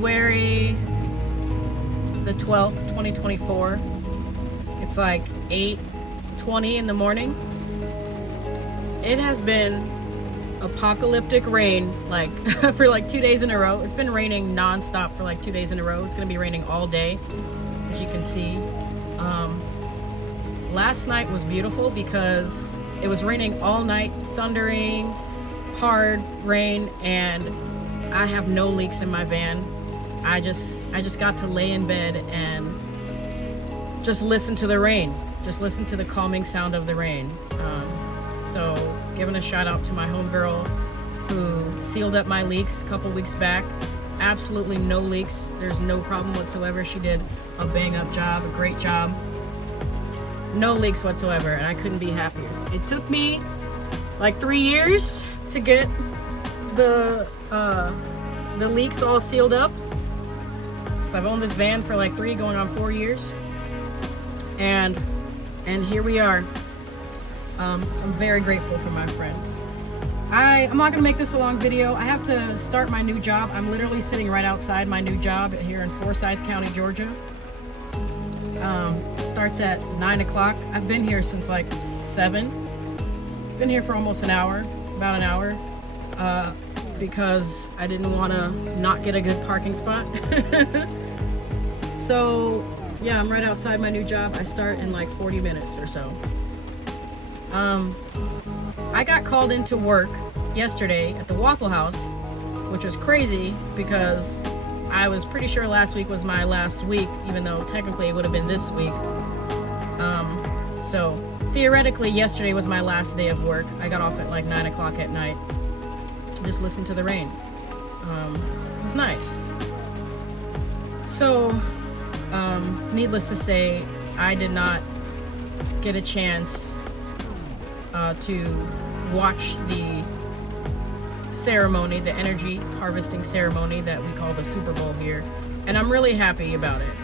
February the 12th, 2024. It's like 8:20 in the morning. It has been apocalyptic rain like for like 2 days in a row. It's been raining non-stop for like 2 days in a row. It's gonna be raining all day, as you can see. Last night was beautiful because it was raining all night, thundering, hard rain, and I have no leaks in my van. I just got to lay in bed and just listen to the rain. Just listen to the calming sound of the rain. So giving a shout out to my homegirl who sealed up my leaks a couple weeks back. Absolutely no leaks. There's no problem whatsoever. She did a bang up job, a great job. No leaks whatsoever, and I couldn't be happier. It took me like 3 years to get the leaks all sealed up. So I've owned this van for like 3 going on 4 years, and here we are. So I'm very grateful for my friends. I'm not gonna make this a long video. I have to start my new job. I'm literally sitting right outside my new job here in Forsyth County, Georgia. Starts at 9 o'clock. I've been here since like 7. Been here for almost an hour, about an hour, because I didn't want to not get a good parking spot. So yeah, I'm right outside my new job. I start in like 40 minutes or so. I got called into work yesterday at the Waffle House, which was crazy because I was pretty sure last week was my last week, even though technically it would have been this week. So theoretically yesterday was my last day of work. I got off at like 9 o'clock at night. Just listened to the rain. It was nice. So needless to say, I did not get a chance to watch the ceremony, the energy harvesting ceremony that we call the Super Bowl here, and I'm really happy about it.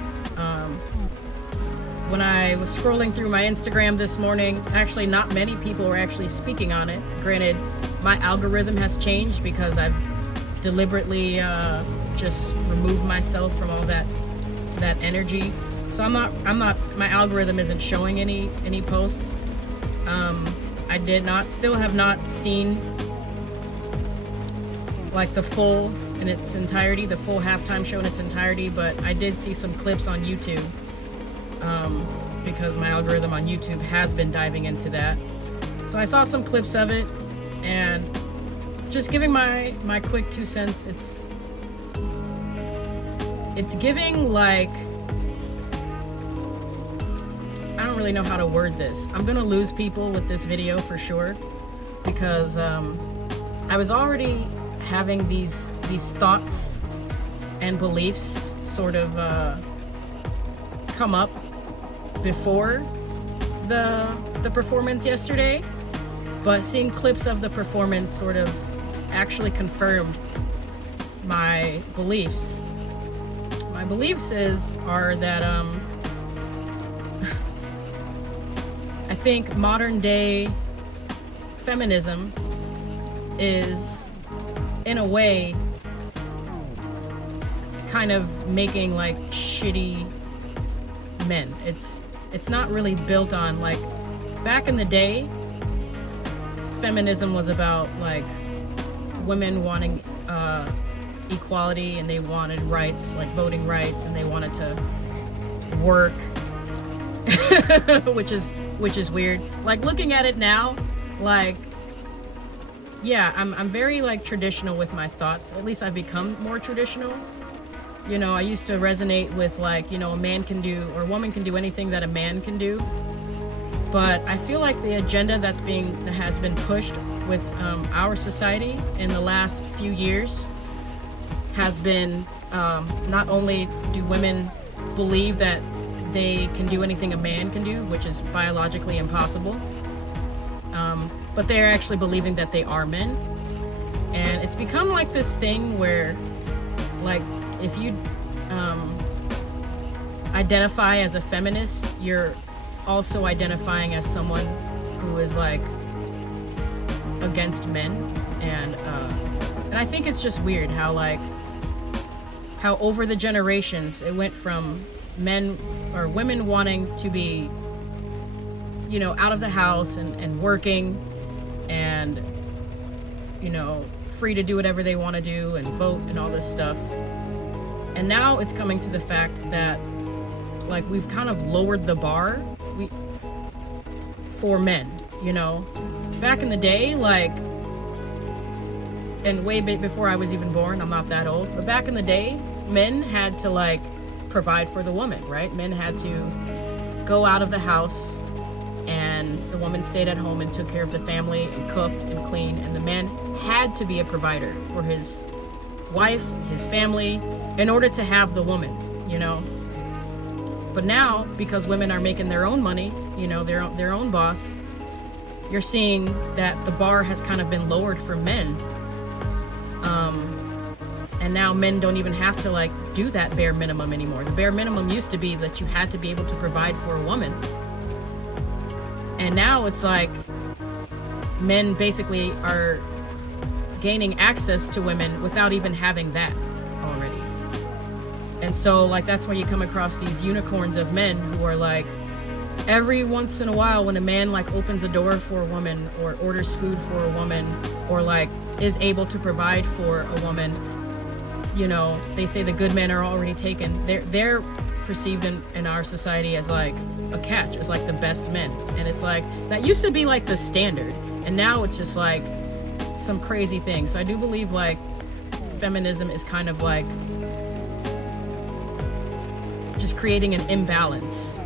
When I was scrolling through my Instagram this morning, actually not many people were actually speaking on it. Granted, my algorithm has changed because I've deliberately just removed myself from all that energy. So my algorithm isn't showing any posts. Still have not seen like the full in its entirety, the full halftime show in its entirety, but I did see some clips on YouTube, because my algorithm on YouTube has been diving into that. So I saw some clips of it, and just giving my quick 2 cents, it's giving like, I don't really know how to word this. I'm gonna lose people with this video for sure, because I was already having these thoughts and beliefs sort of come up before the performance yesterday, but seeing clips of the performance sort of actually confirmed my beliefs. My beliefs are that I think modern day feminism is, in a way, kind of making like shitty men. It's not really built on, like, back in the day, feminism was about like women wanting equality, and they wanted rights, like voting rights, and they wanted to work, which is weird. Like, looking at it now, like, yeah, I'm very like traditional with my thoughts. At least I've become more traditional. You know, I used to resonate with like, you know, a man can do, or a woman can do anything that a man can do. But I feel like the agenda that has been pushed with our society in the last few years has been, not only do women believe that they can do anything a man can do, which is biologically impossible, but they're actually believing that they are men. And it's become like this thing where, like, if you identify as a feminist, you're also identifying as someone who is like against men, and I think it's just weird how, like, how over the generations it went from men or women wanting to be, you know, out of the house and working and, you know, free to do whatever they want to do and vote and all this stuff. And now it's coming to the fact that, like, we've kind of lowered the bar for men, you know. Back in the day, like, and way before I was even born, I'm not that old, but back in the day, men had to, like, provide for the woman, right? Men had to go out of the house, and the woman stayed at home and took care of the family and cooked and cleaned, and the man had to be a provider for his wife, his family, in order to have the woman, you know. But now, because women are making their own money, you know, their own boss, you're seeing that the bar has kind of been lowered for men. And now men don't even have to, like, do that bare minimum anymore. The bare minimum used to be that you had to be able to provide for a woman. And now it's like men basically are gaining access to women without even having that already. And so, like, that's why you come across these unicorns of men who are like, every once in a while when a man, like, opens a door for a woman or orders food for a woman or, like, is able to provide for a woman, you know, they say the good men are already taken. They're perceived in our society as, like, a catch, as, like, the best men. And it's like, that used to be, like, the standard. And now it's just, like, some crazy thing. So I do believe, like, feminism is kind of, like, just creating an imbalance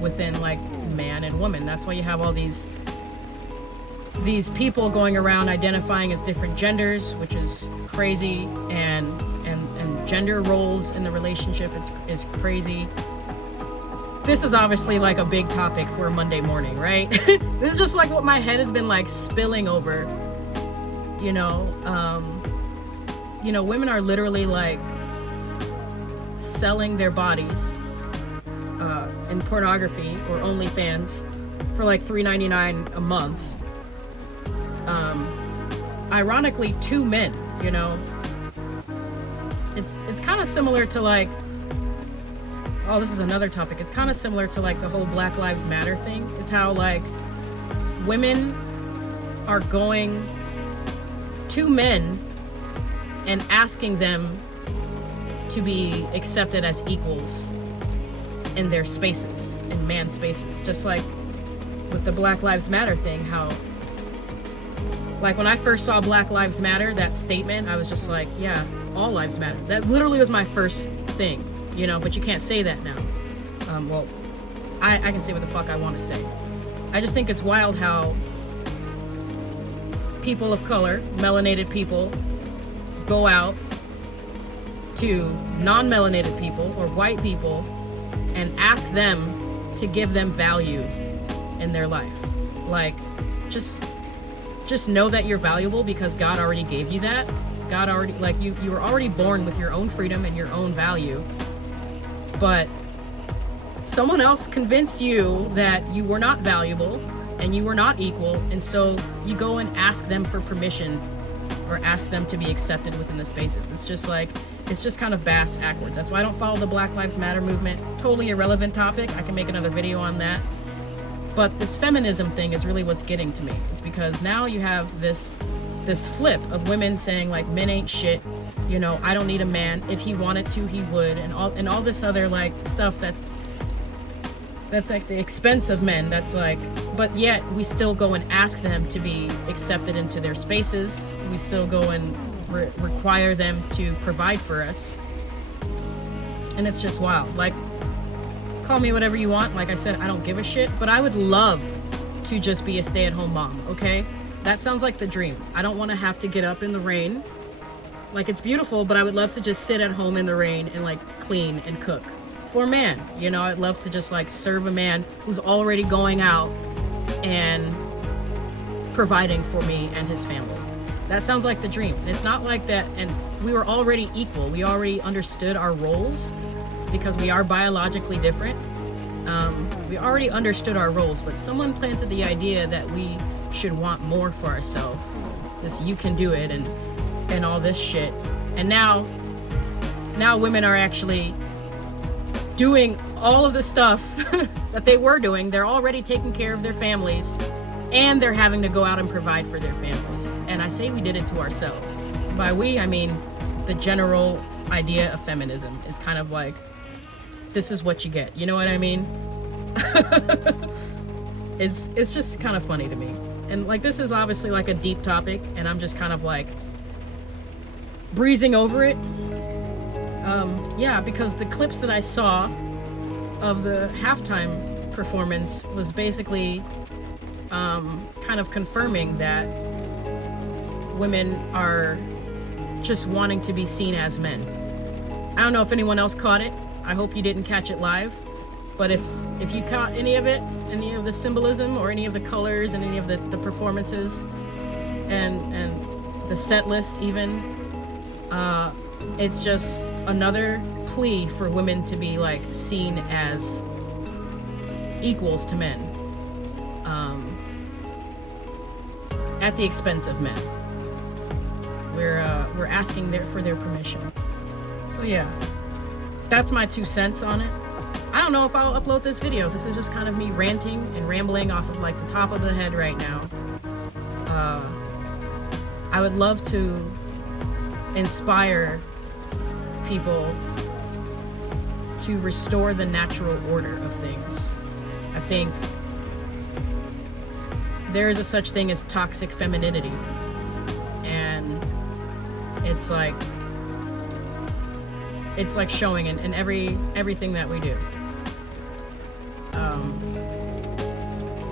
within, like, man and woman. That's why you have all these people going around identifying as different genders, which is crazy, and gender roles in the relationship is crazy. This is obviously, like, a big topic for a Monday morning, right? This is just, like, what my head has been, like, spilling over. You know, women are literally, like, selling their bodies in pornography or OnlyFans for, like, $3.99 a month. Ironically, to men, you know. It's kind of similar to, like, oh, this is another topic. It's kind of similar to, like, the whole Black Lives Matter thing. It's how, like, women are going to men and asking them to be accepted as equals in their spaces, in man spaces. Just like with the Black Lives Matter thing, how, like, when I first saw Black Lives Matter, that statement, I was just like, yeah, all lives matter. That literally was my first thing, you know, but you can't say that now. Well, I can say what the fuck I want to say. I just think it's wild how people of color, melanated people, go out to non-melanated people or white people and ask them to give them value in their life. Like, just know that you're valuable because God already gave you that. God already, like, you were already born with your own freedom and your own value. But someone else convinced you that you were not valuable and you were not equal, and so you go and ask them for permission or ask them to be accepted within the spaces. It's just like, it's just kind of bass backwards. That's why I don't follow the Black Lives Matter movement. Totally irrelevant topic. I can make another video on that. But this feminism thing is really what's getting to me. It's because now you have this flip of women saying, like, men ain't shit. You know, I don't need a man. If he wanted to, he would, and all this other, like, stuff that's like the expense of men. That's like, but yet we still go and ask them to be accepted into their spaces. We still go and require them to provide for us. And it's just wild. Like, call me whatever you want. Like I said, I don't give a shit, but I would love to just be a stay-at-home mom, okay? That sounds like the dream. I don't want to have to get up in the rain. Like, it's beautiful, but I would love to just sit at home in the rain and, like, clean and cook for a man. You know, I'd love to just, like, serve a man who's already going out and providing for me and his family. That sounds like the dream. It's not like that, and we were already equal. We already understood our roles because we are biologically different. We already understood our roles, but someone planted the idea that we should want more for ourselves. This you can do it and all this shit. And now now women are actually doing all of the stuff that they were doing. They're already taking care of their families, and they're having to go out and provide for their families. And I say we did it to ourselves. By we, I mean the general idea of feminism is kind of like, this is what you get. You know what I mean? It's just kind of funny to me. And like, this is obviously like a deep topic, and I'm just kind of like breezing over it. Yeah, because the clips that I saw of the halftime performance was basically kind of confirming that women are just wanting to be seen as men. I don't know if anyone else caught it. I hope you didn't catch it live. But if you caught any of it, any of the symbolism or any of the colors and any of the performances and the set list even, it's just another plea for women to be like seen as equals to men, at the expense of men. We're asking for their permission. So yeah, that's my 2 cents on it. I don't know if I'll upload this video. This is just kind of me ranting and rambling off of like the top of the head right now. I would love to inspire people to restore the natural order of things. I think there is a such thing as toxic femininity, and it's like showing in everything that we do.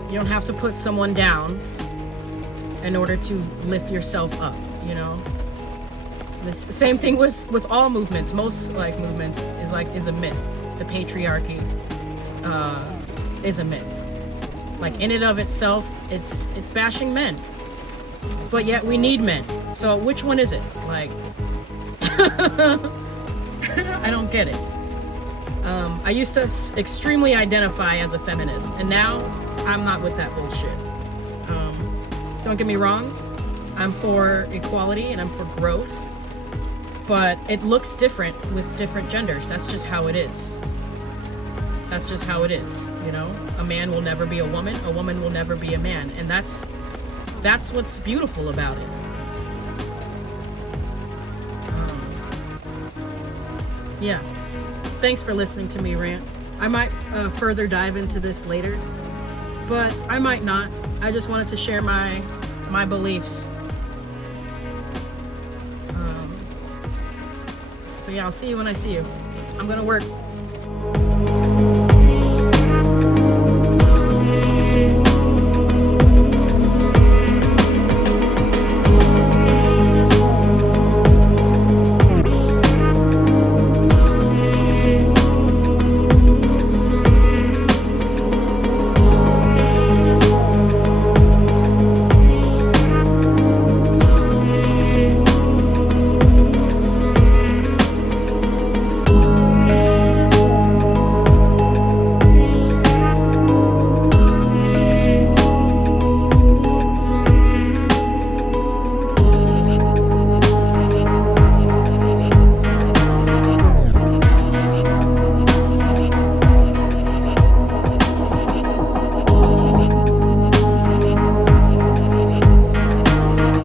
You don't have to put someone down in order to lift yourself up, you know? The same thing with all movements. Most like movements is a myth. The patriarchy is a myth. Like in and of itself, it's bashing men. But yet we need men. So which one is it? Like I don't get it. I used to extremely identify as a feminist, and now I'm not with that bullshit. Don't get me wrong, I'm for equality and I'm for growth, but it looks different with different genders. That's just how it is. That's just how it is, you know? A man will never be a woman will never be a man, and that's what's beautiful about it. Yeah. Thanks for listening to me rant. I might further dive into this later, but I might not. I just wanted to share my beliefs. So yeah, I'll see you when I see you. I'm gonna work.